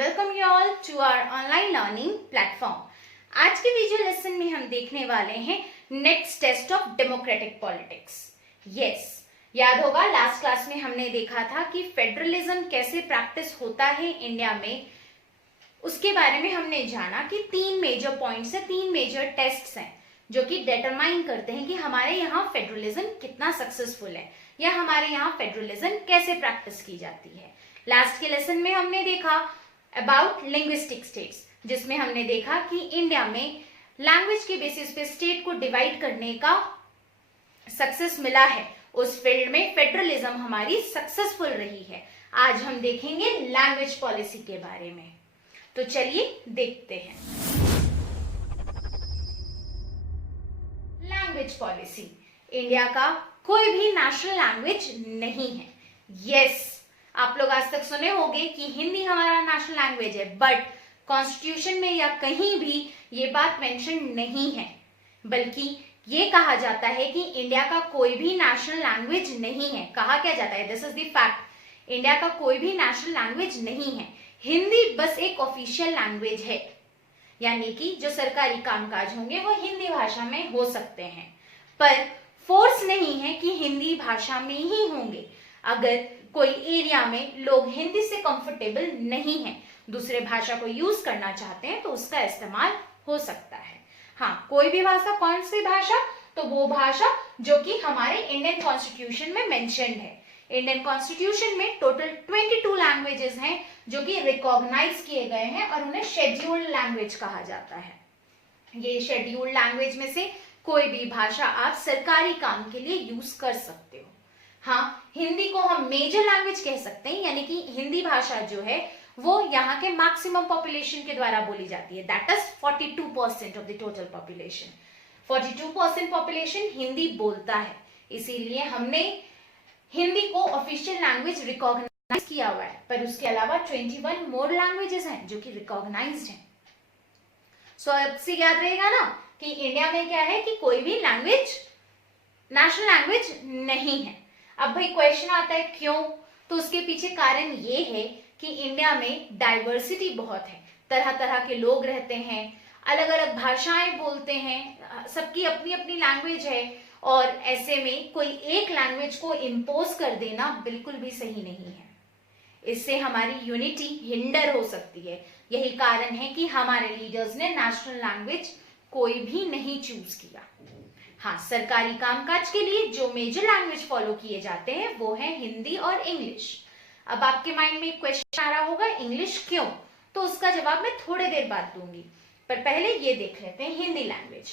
welcome you all to our online learning platform. आज के video lesson में हम देखने वाले हैं next test of democratic politics. Yes, याद होगा लास्ट क्लास में हमने देखा था कि फेडरलिज्म कैसे प्रैक्टिस होता है इंडिया में. उसके बारे में हमने जाना कि तीन मेजर पॉइंट्स है, तीन मेजर टेस्ट्स हैं जो कि डिटरमाइन करते हैं कि हमारे यहाँ फेडरलिज्म कितना सक्सेसफुल है या हमारे यहाँ फेडरलिज्म कैसे प्रैक्टिस की जाती है. लास्ट के लेसन में हमने देखा अबाउट लिंग्विस्टिक स्टेट्स, जिसमें हमने देखा कि इंडिया में लैंग्वेज के बेसिस पे स्टेट को डिवाइड करने का सक्सेस मिला है. उस फील्ड में फेडरलिज्म हमारी सक्सेसफुल रही है. आज हम देखेंगे लैंग्वेज पॉलिसी के बारे में. तो चलिए देखते हैं. Language policy. इंडिया का कोई भी नेशनल लैंग्वेज नहीं है. यस, आप लोग आज तक सुने होंगे कि हिंदी हमारा नेशनल लैंग्वेज है, बट कॉन्स्टिट्यूशन में या कहीं भी ये बात मेंशन नहीं है. बल्कि ये कहा जाता है कि इंडिया का कोई भी नेशनल लैंग्वेज नहीं है. कहा क्या जाता है, this is the fact. India का कोई भी नेशनल लैंग्वेज नहीं है. हिंदी बस एक ऑफिशियल लैंग्वेज है, यानी कि जो सरकारी कामकाज होंगे वो हिंदी भाषा में हो सकते हैं, पर फोर्स नहीं है कि हिंदी भाषा में ही होंगे. अगर कोई एरिया में लोग हिंदी से कंफर्टेबल नहीं है, दूसरे भाषा को यूज करना चाहते हैं, तो उसका इस्तेमाल हो सकता है. हाँ, कोई भी भाषा. कौन सी भाषा? तो वो भाषा जो कि हमारे इंडियन कॉन्स्टिट्यूशन में मेंशन्ड है. इंडियन कॉन्स्टिट्यूशन में टोटल 22 लैंग्वेजेस हैं जो कि रिकॉग्नाइज किए गए हैं और उन्हें शेड्यूल्ड लैंग्वेज कहा जाता है. ये शेड्यूल्ड लैंग्वेज में से कोई भी भाषा आप सरकारी काम के लिए यूज कर सकते हो. हाँ, हिंदी को हम मेजर लैंग्वेज कह सकते हैं, यानी कि हिंदी भाषा जो है वो यहाँ के मैक्सिमम पॉपुलेशन के द्वारा बोली जाती है. That is 42% of the total population. 42% population Hindi बोलता है, इसीलिए हमने हिंदी को ऑफिशियल लैंग्वेज रिकॉग्नाइज किया हुआ है. पर उसके अलावा 21 मोर लैंग्वेजेस हैं जो कि रिकॉग्नाइज्ड हैं. सो अब से याद रहेगा ना कि इंडिया में क्या है कि कोई भी लैंग्वेज नेशनल लैंग्वेज नहीं है. अब भाई क्वेश्चन आता है क्यों? तो उसके पीछे कारण ये है कि इंडिया में डाइवर्सिटी बहुत है. तरह तरह के लोग रहते हैं, अलग अलग भाषाएं बोलते हैं, सबकी अपनी अपनी लैंग्वेज है, और ऐसे में कोई एक लैंग्वेज को इम्पोज कर देना बिल्कुल भी सही नहीं है. इससे हमारी यूनिटी हिंडर हो सकती है. यही कारण है कि हमारे लीडर्स ने नेशनल लैंग्वेज कोई भी नहीं चूज किया. हाँ, सरकारी कामकाज के लिए जो मेजर लैंग्वेज फॉलो किए जाते हैं वो है हिंदी और इंग्लिश. अब आपके माइंड में एक क्वेश्चन आ रहा होगा, इंग्लिश क्यों? तो उसका जवाब मैं थोड़ी देर बाद दूंगी, पर पहले ये देख लेते हैं हिंदी लैंग्वेज.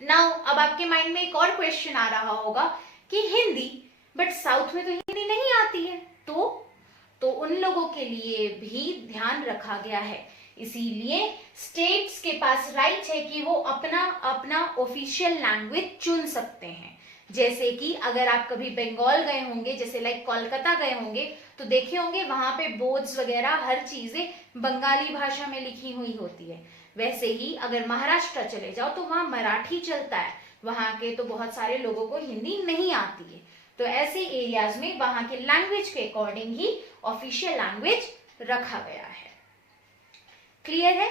नाउ अब आपके माइंड में एक और क्वेश्चन आ रहा होगा कि हिंदी, बट साउथ में तो हिंदी नहीं आती है. तो उन लोगों के लिए भी ध्यान रखा गया है. इसीलिए स्टेट्स के पास राइट है कि वो अपना अपना ऑफिशियल लैंग्वेज चुन सकते हैं. जैसे कि अगर आप कभी बंगाल गए होंगे, जैसे लाइक कोलकाता गए होंगे, तो देखे होंगे वहां पे बोर्ड्स वगैरह हर चीजें बंगाली भाषा में लिखी हुई होती है. वैसे ही अगर महाराष्ट्र चले जाओ तो वहां मराठी चलता है. वहां के तो बहुत सारे लोगों को हिंदी नहीं आती है. तो ऐसे एरियाज में वहां के लैंग्वेज के अकॉर्डिंग ही ऑफिशियल लैंग्वेज रखा गया है. क्लियर है?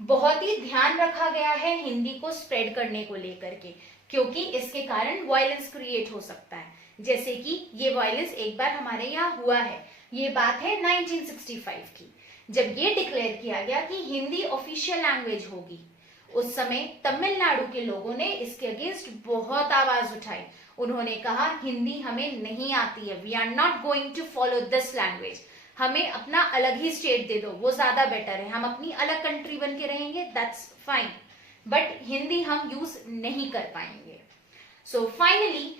बहुत ही ध्यान रखा गया है हिंदी को स्प्रेड करने को लेकर के, क्योंकि इसके कारण वायलेंस क्रिएट हो सकता है. जैसे कि ये वायलेंस एक बार हमारे यहाँ हुआ है. ये बात है 1965 की, जब ये डिक्लेयर किया गया कि हिंदी ऑफिशियल लैंग्वेज होगी. उस समय तमिलनाडु के लोगों ने इसके अगेंस्ट बहुत आवाज उठाई. उन्होंने कहा हिंदी हमें नहीं आती है, we are not going to follow this language. हमें अपना अलग ही स्टेट दे दो, वो ज्यादा बेटर है. हम अपनी अलग कंट्री बन के रहेंगे, दैट्स फाइन, बट हिंदी हम यूज नहीं कर पाएंगे. सो फाइनली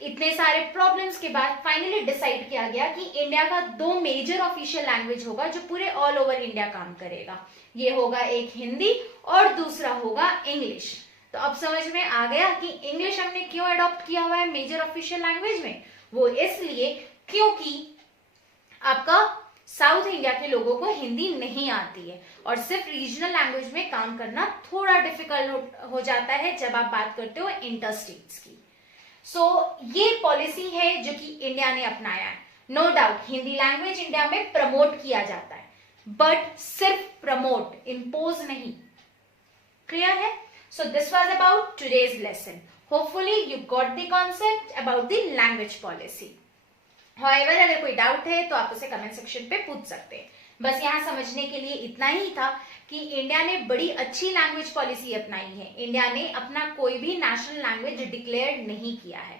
इतने सारे प्रॉब्लम्स के बाद फाइनली डिसाइड किया गया कि इंडिया का दो मेजर ऑफिशियल लैंग्वेज होगा जो पूरे ऑल ओवर इंडिया काम करेगा. ये होगा एक हिंदी और दूसरा होगा इंग्लिश. तो अब समझ में आ गया कि इंग्लिश हमने क्यों अडॉप्ट किया हुआ है मेजर ऑफिशियल लैंग्वेज में. वो इसलिए क्योंकि आपका साउथ इंडिया के लोगों को हिंदी नहीं आती है और सिर्फ रीजनल लैंग्वेज में काम करना थोड़ा डिफिकल्ट हो जाता है जब आप बात करते हो इंटर स्टेट्स की. सो ये पॉलिसी है जो कि इंडिया ने अपनाया है. No doubt Hindi language India में प्रमोट किया जाता है, बट सिर्फ प्रमोट, इम्पोज नहीं। क्लियर है? So this was about today's lesson. Hopefully you got the concept about the language policy. However, अगर कोई डाउट है तो आप उसे कमेंट सेक्शन पे पूछ सकते हैं। बस यहाँ समझने के लिए इतना ही था कि इंडिया ने बड़ी अच्छी लैंग्वेज पॉलिसी अपनाई है। इंडिया ने अपना कोई भी नेशनल लैंग्वेज डिक्लेयर नहीं किया है,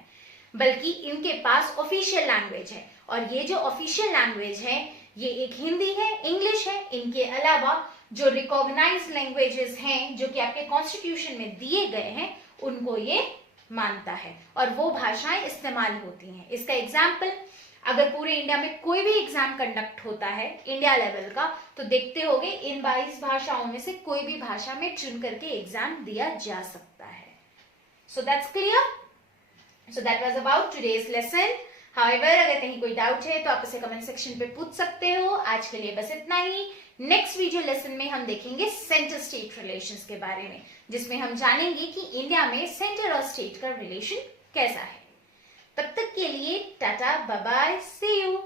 बल्कि इनके पास ऑफिशियल लैंग्वेज है। और ये जो ऑफिशियल लैंग्वेज है ये एक हिंदी है, इंग्लिश है। इनके अलावा जो रिकॉग्नाइज्ड लैंग्वेजेस हैं जो कि आपके कॉन्स्टिट्यूशन में दिए गए हैं उनको ये मानता है और वो भाषाएं इस्तेमाल होती हैं। इसका एग्जाम्पल, अगर पूरे इंडिया में कोई भी एग्जाम कंडक्ट होता है इंडिया लेवल का, तो देखते होंगे इन 22 भाषाओं में से कोई भी भाषा में चुन करके एग्जाम दिया जा सकता है। So that's clear. So that was about today's lesson. However, अगर कहीं कोई डाउट है तो आप उसे कमेंट सेक्शन पे पूछ सकते हो। आज के लिए बस इतना ही। नेक्स्ट वीडियो लेसन में हम देखेंगे सेंटर स्टेट रिलेशंस के बारे में, जिसमें हम जानेंगे कि इंडिया में सेंटर और स्टेट का रिलेशन कैसा है। तब तक के लिए tata, bye bye, see you.